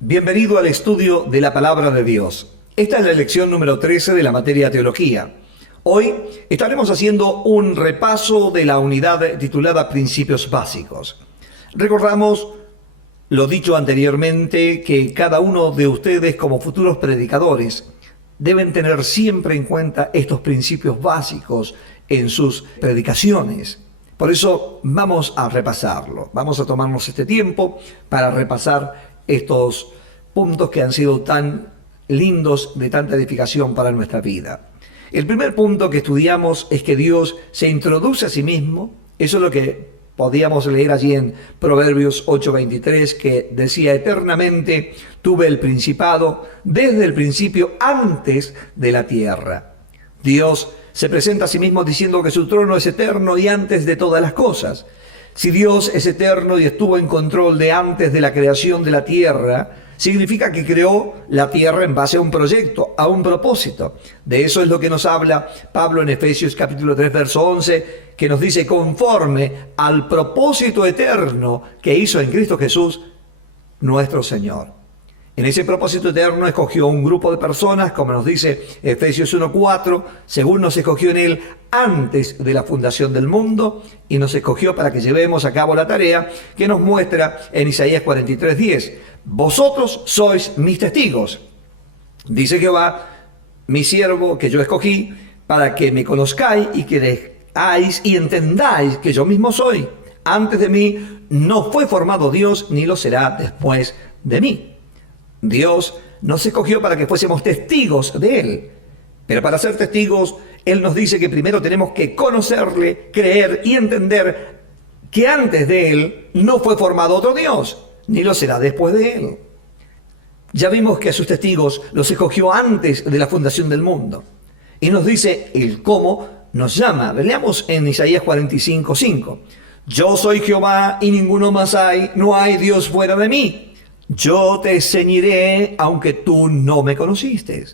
Bienvenido al estudio de la Palabra de Dios. Esta es la lección número 13 de la materia Teología. Hoy estaremos haciendo un repaso de la unidad titulada Principios Básicos. Recordamos lo dicho anteriormente, que cada uno de ustedes como futuros predicadores deben tener siempre en cuenta estos principios básicos en sus predicaciones. Por eso vamos a repasarlo. Vamos a tomarnos este tiempo para repasar estos puntos que han sido tan lindos, de tanta edificación para nuestra vida. El primer punto que estudiamos es que Dios se introduce a sí mismo. Eso es lo que podíamos leer allí en Proverbios 8:23, que decía: eternamente tuve el principado desde el principio, antes de la tierra. Dios se presenta a sí mismo diciendo que su trono es eterno y antes de todas las cosas. Si Dios es eterno y estuvo en control de antes de la creación de la tierra, significa que creó la tierra en base a un proyecto, a un propósito. De eso es lo que nos habla Pablo en Efesios capítulo 3, verso 11, que nos dice: conforme al propósito eterno que hizo en Cristo Jesús, nuestro Señor. En ese propósito eterno escogió un grupo de personas, como nos dice Efesios 1:4, según nos escogió en Él antes de la fundación del mundo, y nos escogió para que llevemos a cabo la tarea que nos muestra en Isaías 43:10. Vosotros sois mis testigos, dice Jehová, mi siervo que yo escogí, para que me conozcáis y que veáis y entendáis que yo mismo soy. Antes de mí no fue formado Dios, ni lo será después de mí. Dios nos escogió para que fuésemos testigos de Él. Pero para ser testigos, Él nos dice que primero tenemos que conocerle, creer y entender que antes de Él no fue formado otro Dios, ni lo será después de Él. Ya vimos que a sus testigos los escogió antes de la fundación del mundo. Y nos dice el cómo nos llama. Leamos en Isaías 45:5. Yo soy Jehová y ninguno más hay, no hay Dios fuera de mí. Yo te ceñiré aunque tú no me conociste.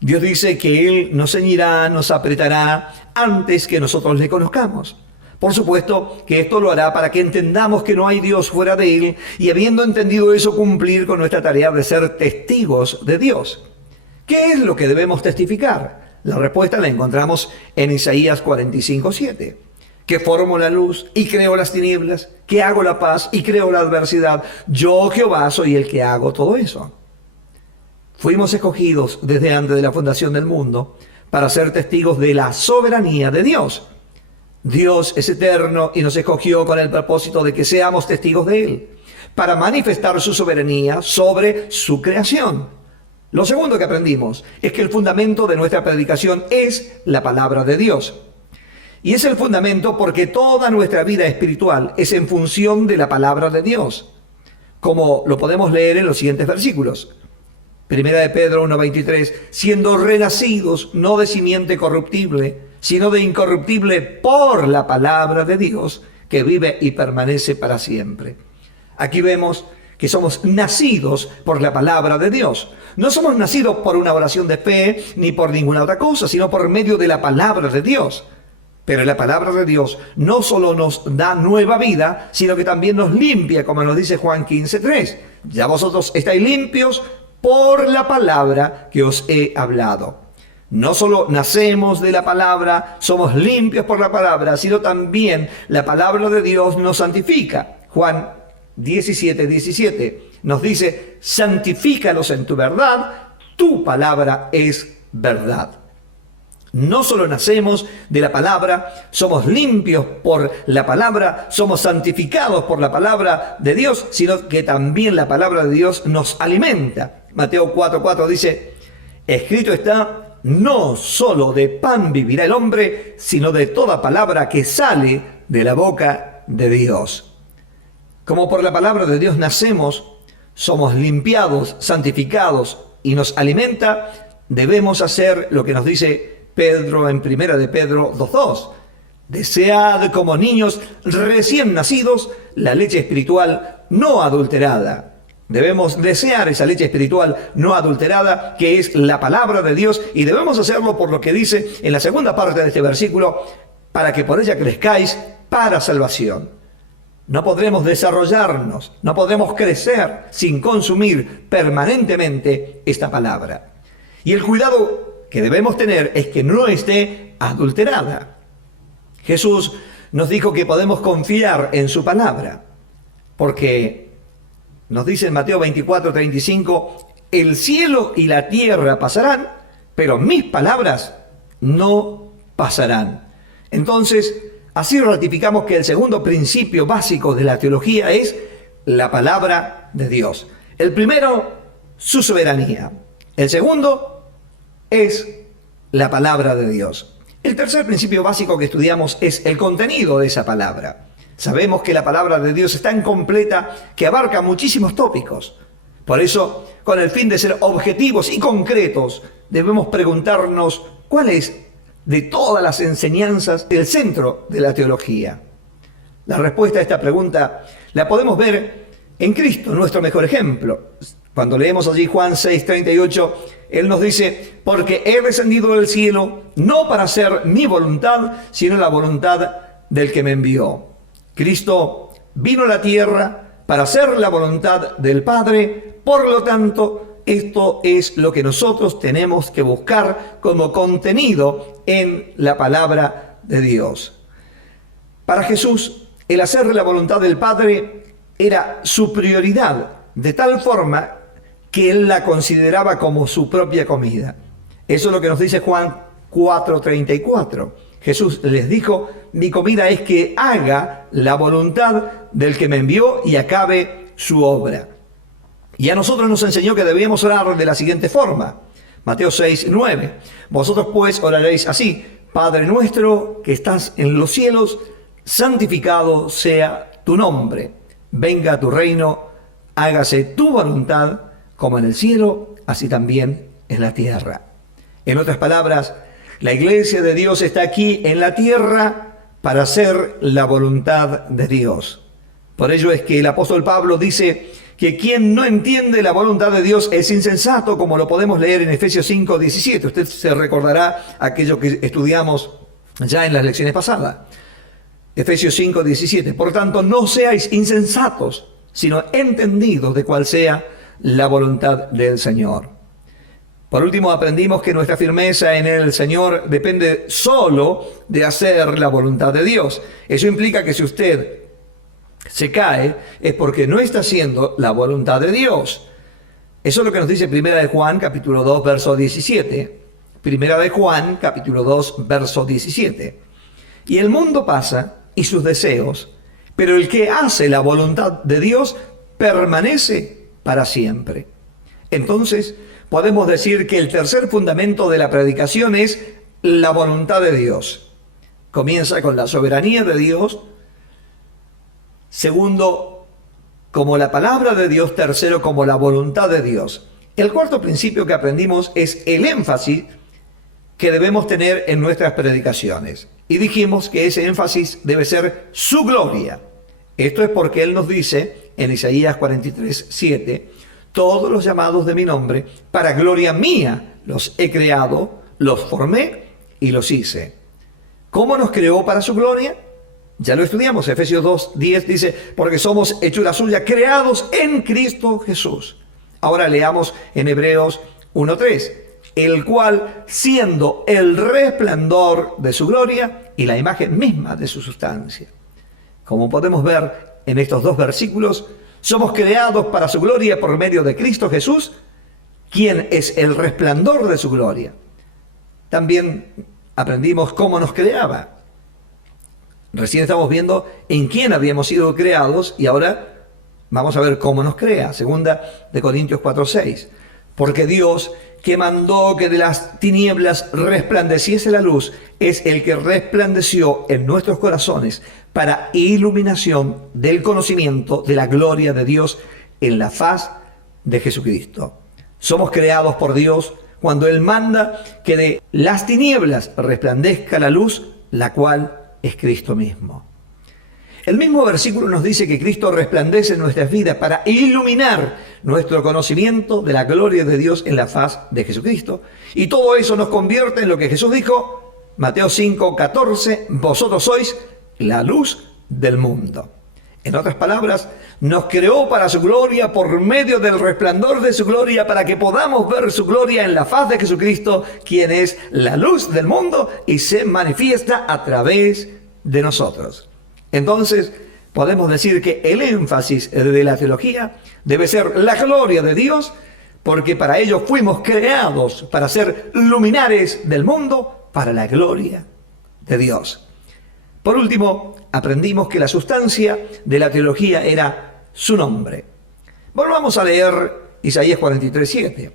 Dios dice que Él nos ceñirá, nos apretará antes que nosotros le conozcamos. Por supuesto que esto lo hará para que entendamos que no hay Dios fuera de Él, y habiendo entendido eso, cumplir con nuestra tarea de ser testigos de Dios. ¿Qué es lo que debemos testificar? La respuesta la encontramos en Isaías 45:7. Que formo la luz y creo las tinieblas, que hago la paz y creo la adversidad. Yo, Jehová, soy el que hago todo eso. Fuimos escogidos desde antes de la fundación del mundo para ser testigos de la soberanía de Dios. Dios es eterno y nos escogió con el propósito de que seamos testigos de Él, para manifestar su soberanía sobre su creación. Lo segundo que aprendimos es que el fundamento de nuestra predicación es la palabra de Dios. Y es el fundamento porque toda nuestra vida espiritual es en función de la palabra de Dios, como lo podemos leer en los siguientes versículos. Primera de Pedro 1:23, siendo renacidos no de simiente corruptible, sino de incorruptible por la palabra de Dios, que vive y permanece para siempre. Aquí vemos que somos nacidos por la palabra de Dios. No somos nacidos por una oración de fe ni por ninguna otra cosa, sino por medio de la palabra de Dios. Pero la palabra de Dios no solo nos da nueva vida, sino que también nos limpia, como nos dice Juan 15:3. Ya vosotros estáis limpios por la palabra que os he hablado. No solo nacemos de la palabra, somos limpios por la palabra, sino también la palabra de Dios nos santifica. Juan 17:17 nos dice: santifícalos en tu verdad, tu palabra es verdad. No solo nacemos de la palabra, somos limpios por la palabra, somos santificados por la palabra de Dios, sino que también la palabra de Dios nos alimenta. Mateo 4:4 dice: escrito está, no solo de pan vivirá el hombre, sino de toda palabra que sale de la boca de Dios. Como por la palabra de Dios nacemos, somos limpiados, santificados y nos alimenta, debemos hacer lo que nos dice Pedro en Primera de Pedro 2:2. Desead como niños recién nacidos la leche espiritual no adulterada. Debemos desear esa leche espiritual no adulterada, que es la palabra de Dios, y debemos hacerlo por lo que dice en la segunda parte de este versículo: para que por ella crezcáis para salvación. No podremos desarrollarnos, no podremos crecer sin consumir permanentemente esta palabra. Y el cuidado que debemos tener es que no esté adulterada. Jesús nos dijo que podemos confiar en su palabra, porque nos dice en Mateo 24:35, el cielo y la tierra pasarán, pero mis palabras no pasarán. Entonces, así ratificamos que el segundo principio básico de la teología es la palabra de Dios. El primero, su soberanía. El segundo es la palabra de Dios. El tercer principio básico que estudiamos es el contenido de esa palabra. Sabemos que la palabra de Dios es tan completa que abarca muchísimos tópicos. Por eso, con el fin de ser objetivos y concretos, debemos preguntarnos cuál es de todas las enseñanzas el centro de la teología. La respuesta a esta pregunta la podemos ver en Cristo, nuestro mejor ejemplo. Cuando leemos allí Juan 6:38, Él nos dice, porque he descendido del cielo no para hacer mi voluntad, sino la voluntad del que me envió. Cristo vino a la tierra para hacer la voluntad del Padre, por lo tanto, esto es lo que nosotros tenemos que buscar como contenido en la palabra de Dios. Para Jesús, el hacer la voluntad del Padre era su prioridad, de tal forma que Él la consideraba como su propia comida. Eso es lo que nos dice Juan 4:34. Jesús les dijo, mi comida es que haga la voluntad del que me envió y acabe su obra. Y a nosotros nos enseñó que debíamos orar de la siguiente forma. Mateo 6:9. Vosotros pues oraréis así, Padre nuestro que estás en los cielos, santificado sea tu nombre. Venga tu reino, hágase tu voluntad, como en el cielo, así también en la tierra. En otras palabras, la iglesia de Dios está aquí en la tierra para hacer la voluntad de Dios. Por ello es que el apóstol Pablo dice que quien no entiende la voluntad de Dios es insensato, como lo podemos leer en Efesios 5:17. Usted se recordará aquello que estudiamos ya en las lecciones pasadas. Efesios 5:17. Por tanto, no seáis insensatos, sino entendidos de cuál sea la voluntad del Señor. Por último, aprendimos que nuestra firmeza en el Señor depende solo de hacer la voluntad de Dios. Eso implica que si usted se cae, es porque no está haciendo la voluntad de Dios. Eso es lo que nos dice Primera de Juan, capítulo 2, verso 17. Primera de Juan, capítulo 2, verso 17. Y el mundo pasa y sus deseos, pero el que hace la voluntad de Dios permanece para siempre. Entonces, podemos decir que el tercer fundamento de la predicación es la voluntad de Dios. Comienza con la soberanía de Dios. Segundo, como la palabra de Dios. Tercero, como la voluntad de Dios. El cuarto principio que aprendimos es el énfasis que debemos tener en nuestras predicaciones. Y dijimos que ese énfasis debe ser su gloria. Esto es porque Él nos dice en Isaías 43:7, todos los llamados de mi nombre, para gloria mía los he creado, los formé y los hice. ¿Cómo nos creó para su gloria? Ya lo estudiamos, Efesios 2:10 dice, porque somos hechura suya, creados en Cristo Jesús. Ahora leamos en Hebreos 1:3, el cual, siendo el resplandor de su gloria y la imagen misma de su sustancia. Como podemos ver en estos dos versículos, somos creados para su gloria por medio de Cristo Jesús, quien es el resplandor de su gloria. También aprendimos cómo nos creaba. Recién estamos viendo en quién habíamos sido creados y ahora vamos a ver cómo nos crea. Segunda de Corintios 4:6. Porque Dios, que mandó que de las tinieblas resplandeciese la luz, es el que resplandeció en nuestros corazones para iluminación del conocimiento de la gloria de Dios en la faz de Jesucristo. Somos creados por Dios cuando Él manda que de las tinieblas resplandezca la luz, la cual es Cristo mismo. El mismo versículo nos dice que Cristo resplandece en nuestras vidas para iluminar nuestro conocimiento de la gloria de Dios en la faz de Jesucristo. Y todo eso nos convierte en lo que Jesús dijo, Mateo 5:14, vosotros sois la luz del mundo. En otras palabras, nos creó para su gloria por medio del resplandor de su gloria, para que podamos ver su gloria en la faz de Jesucristo, quien es la luz del mundo y se manifiesta a través de nosotros. Entonces, podemos decir que el énfasis de la teología debe ser la gloria de Dios, porque para ello fuimos creados para ser luminares del mundo para la gloria de Dios. Por último, aprendimos que la sustancia de la teología era su nombre. Volvamos a leer Isaías 43:7.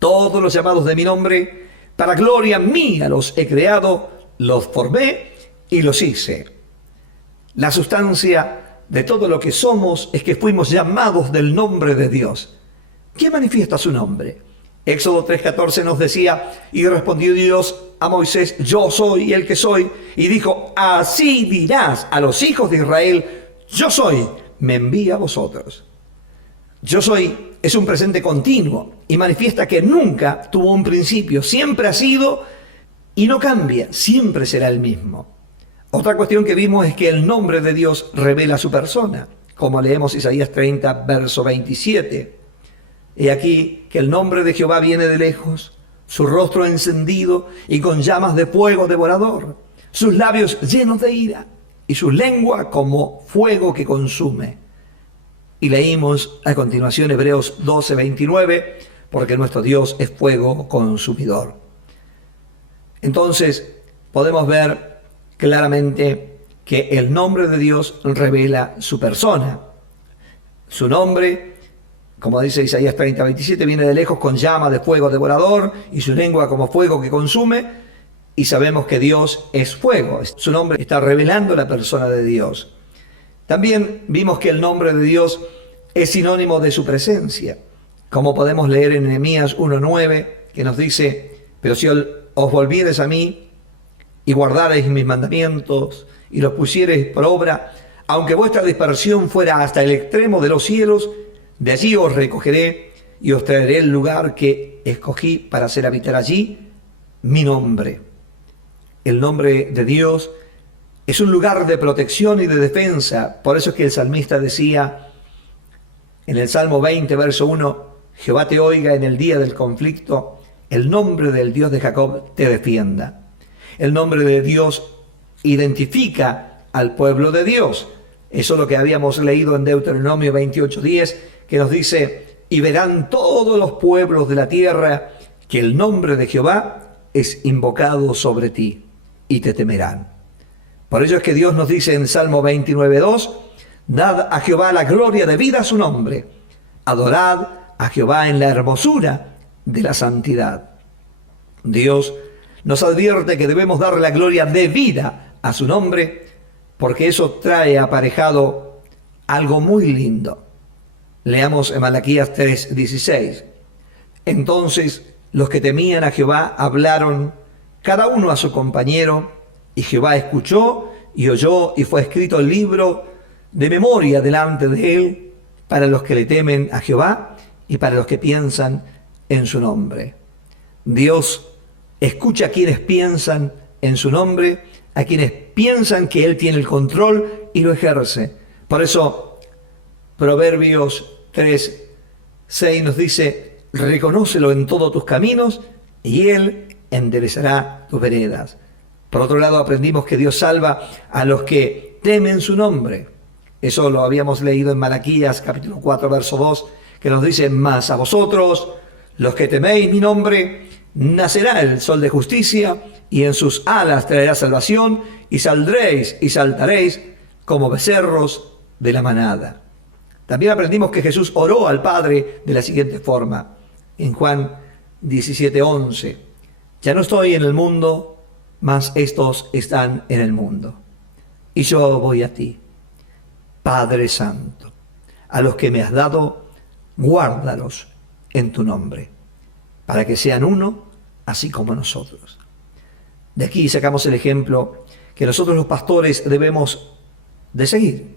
Todos los llamados de mi nombre, para gloria mía los he creado, los formé y los hice. La sustancia de todo lo que somos es que fuimos llamados del nombre de Dios. ¿Quién manifiesta su nombre? Éxodo 3:14 nos decía, y respondió Dios a Moisés, yo soy el que soy, y dijo, así dirás a los hijos de Israel, yo soy, me envía a vosotros. Yo soy es un presente continuo y manifiesta que nunca tuvo un principio, siempre ha sido y no cambia, siempre será el mismo. Otra cuestión que vimos es que el nombre de Dios revela su persona, como leemos Isaías 30, verso 27. He aquí que el nombre de Jehová viene de lejos, su rostro encendido y con llamas de fuego devorador, sus labios llenos de ira y su lengua como fuego que consume. Y leímos a continuación Hebreos 12, 29, porque nuestro Dios es fuego consumidor. Entonces podemos ver claramente que el nombre de Dios revela su persona. Su nombre, como dice Isaías 30, 27, viene de lejos con llama de fuego devorador y su lengua como fuego que consume. Y sabemos que Dios es fuego. Su nombre está revelando la persona de Dios. También vimos que el nombre de Dios es sinónimo de su presencia. Como podemos leer en Nehemías 1:9, que nos dice, pero si os volviereis a mí y guardareis mis mandamientos y los pusiereis por obra, aunque vuestra dispersión fuera hasta el extremo de los cielos, de allí os recogeré y os traeré el lugar que escogí para hacer habitar allí mi nombre. El nombre de Dios es un lugar de protección y de defensa. Por eso es que el salmista decía en el Salmo 20, verso 1, Jehová te oiga en el día del conflicto, el nombre del Dios de Jacob te defienda. El nombre de Dios identifica al pueblo de Dios. Eso es lo que habíamos leído en Deuteronomio 28:10, que nos dice, y verán todos los pueblos de la tierra que el nombre de Jehová es invocado sobre ti, y te temerán. Por ello es que Dios nos dice en Salmo 29:2, dad a Jehová la gloria debida a su nombre, adorad a Jehová en la hermosura de la santidad. Dios nos advierte que debemos dar la gloria debida a su nombre, porque eso trae aparejado algo muy lindo. Leamos en Malaquías 3:16. Entonces los que temían a Jehová hablaron cada uno a su compañero, y Jehová escuchó y oyó, y fue escrito el libro de memoria delante de él para los que le temen a Jehová y para los que piensan en su nombre. Dios escucha a quienes piensan en su nombre, a quienes piensan que Él tiene el control y lo ejerce. Por eso Proverbios 3:6 nos dice, reconócelo en todos tus caminos y Él enderezará tus veredas. Por otro lado, aprendimos que Dios salva a los que temen su nombre. Eso lo habíamos leído en Malaquías capítulo 4, verso 2, que nos dice, mas a vosotros, los que teméis mi nombre, nacerá el sol de justicia, y en sus alas traerá salvación, y saldréis y saltaréis como becerros de la manada. También aprendimos que Jesús oró al Padre de la siguiente forma, en Juan 17:11, ya no estoy en el mundo, mas estos están en el mundo, y yo voy a ti. Padre Santo, a los que me has dado, guárdalos en tu nombre, para que sean uno, así como nosotros. De aquí sacamos el ejemplo que nosotros los pastores debemos de seguir.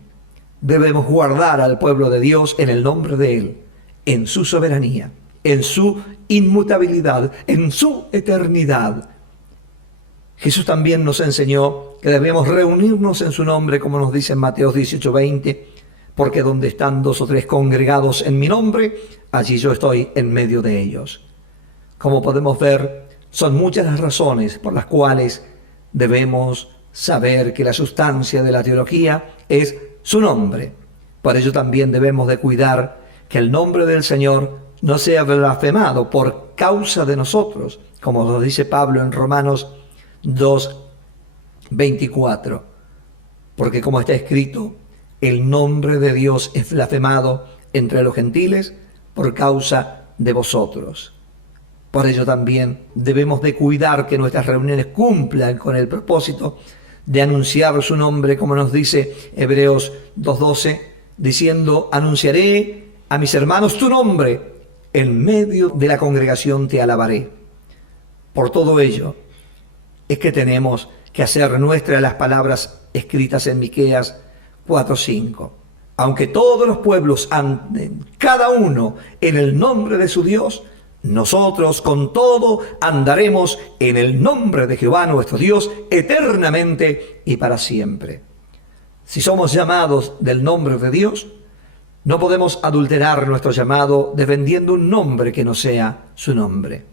Debemos guardar al pueblo de Dios en el nombre de Él, en su soberanía, en su inmutabilidad, en su eternidad. Jesús también nos enseñó que debemos reunirnos en su nombre, como nos dice en Mateo 18:20, porque donde están 2 o 3 congregados en mi nombre, allí yo estoy en medio de ellos. Como podemos ver, son muchas las razones por las cuales debemos saber que la sustancia de la teología es su nombre. Por ello también debemos de cuidar que el nombre del Señor no sea blasfemado por causa de nosotros, como nos dice Pablo en Romanos 2:24. Porque como está escrito, el nombre de Dios es blasfemado entre los gentiles por causa de vosotros. Por ello también debemos de cuidar que nuestras reuniones cumplan con el propósito de anunciar su nombre, como nos dice Hebreos 2:12, diciendo: anunciaré a mis hermanos tu nombre, en medio de la congregación te alabaré. Por todo ello es que tenemos que hacer nuestras las palabras escritas en Miqueas 4:5. Aunque todos los pueblos anden, cada uno en el nombre de su Dios, nosotros con todo andaremos en el nombre de Jehová nuestro Dios eternamente y para siempre. Si somos llamados del nombre de Dios, no podemos adulterar nuestro llamado defendiendo un nombre que no sea su nombre.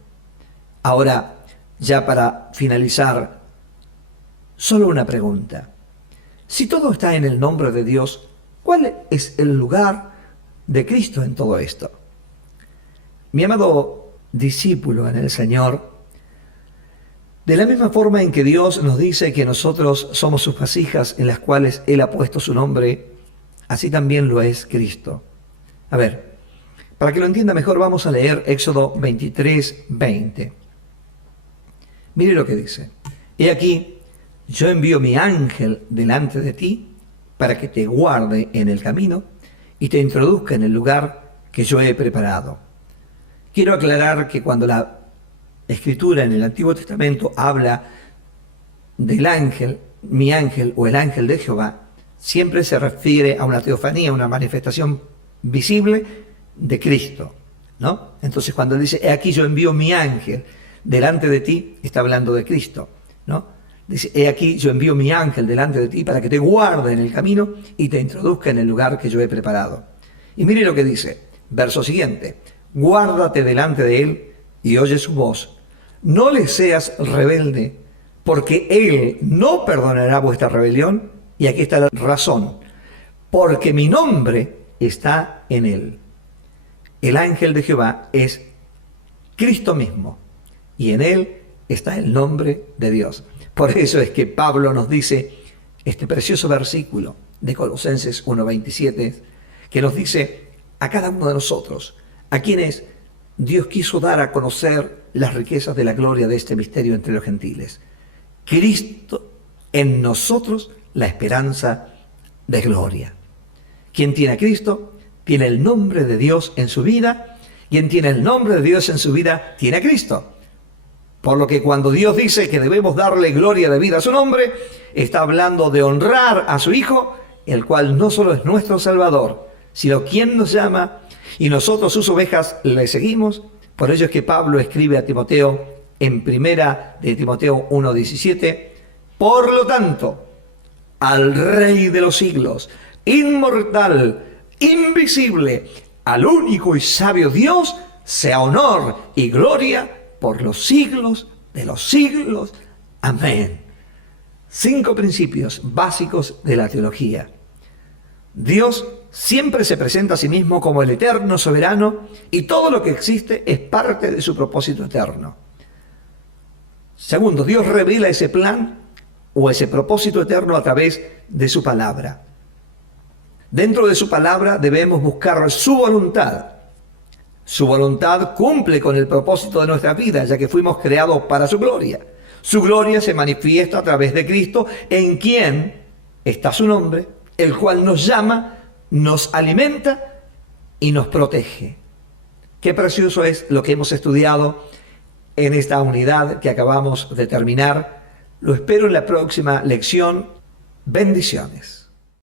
Ahora, ya para finalizar, solo una pregunta. Si todo está en el nombre de Dios, ¿cuál es el lugar de Cristo en todo esto? Mi amado discípulo en el Señor, de la misma forma en que Dios nos dice que nosotros somos sus vasijas en las cuales Él ha puesto su nombre, así también lo es Cristo. A ver, para que lo entienda mejor, vamos a leer Éxodo 23:20. Mire lo que dice. He aquí, yo envío mi ángel delante de ti para que te guarde en el camino y te introduzca en el lugar que yo he preparado. Quiero aclarar que cuando la Escritura en el Antiguo Testamento habla del ángel, mi ángel o el ángel de Jehová, siempre se refiere a una teofanía, una manifestación visible de Cristo, ¿no? Entonces cuando dice, he aquí yo envío mi ángel delante de ti, está hablando de Cristo, ¿no? Dice, he aquí yo envío mi ángel delante de ti para que te guarde en el camino y te introduzca en el lugar que yo he preparado. Y mire lo que dice, verso siguiente, guárdate delante de él y oye su voz. No le seas rebelde, porque él no perdonará vuestra rebelión. Y aquí está la razón, porque mi nombre está en él. El ángel de Jehová es Cristo mismo, y en él está el nombre de Dios. Por eso es que Pablo nos dice este precioso versículo de Colosenses 1:27, que nos dice a cada uno de nosotros, a quienes Dios quiso dar a conocer las riquezas de la gloria de este misterio entre los gentiles. Cristo en nosotros, la esperanza de gloria. Quien tiene a Cristo, tiene el nombre de Dios en su vida. Quien tiene el nombre de Dios en su vida, tiene a Cristo. Por lo que cuando Dios dice que debemos darle gloria de vida a su nombre, está hablando de honrar a su Hijo, el cual no solo es nuestro Salvador, sino quien nos llama, y nosotros sus ovejas le seguimos. Por ello es que Pablo escribe a Timoteo en primera de Timoteo 1:17, por lo tanto, al Rey de los siglos, inmortal, invisible, al único y sabio Dios, sea honor y gloria por los siglos de los siglos. Amén. 5 principios básicos de la teología. Dios siempre se presenta a sí mismo como el eterno soberano y todo lo que existe es parte de su propósito eterno. Segundo, Dios revela ese plan o ese propósito eterno a través de su palabra. Dentro de su palabra debemos buscar su voluntad. Su voluntad cumple con el propósito de nuestra vida, ya que fuimos creados para su gloria. Su gloria se manifiesta a través de Cristo, en quien está su nombre, el cual nos llama, nos alimenta y nos protege. Qué precioso es lo que hemos estudiado en esta unidad que acabamos de terminar. Lo espero en la próxima lección. Bendiciones.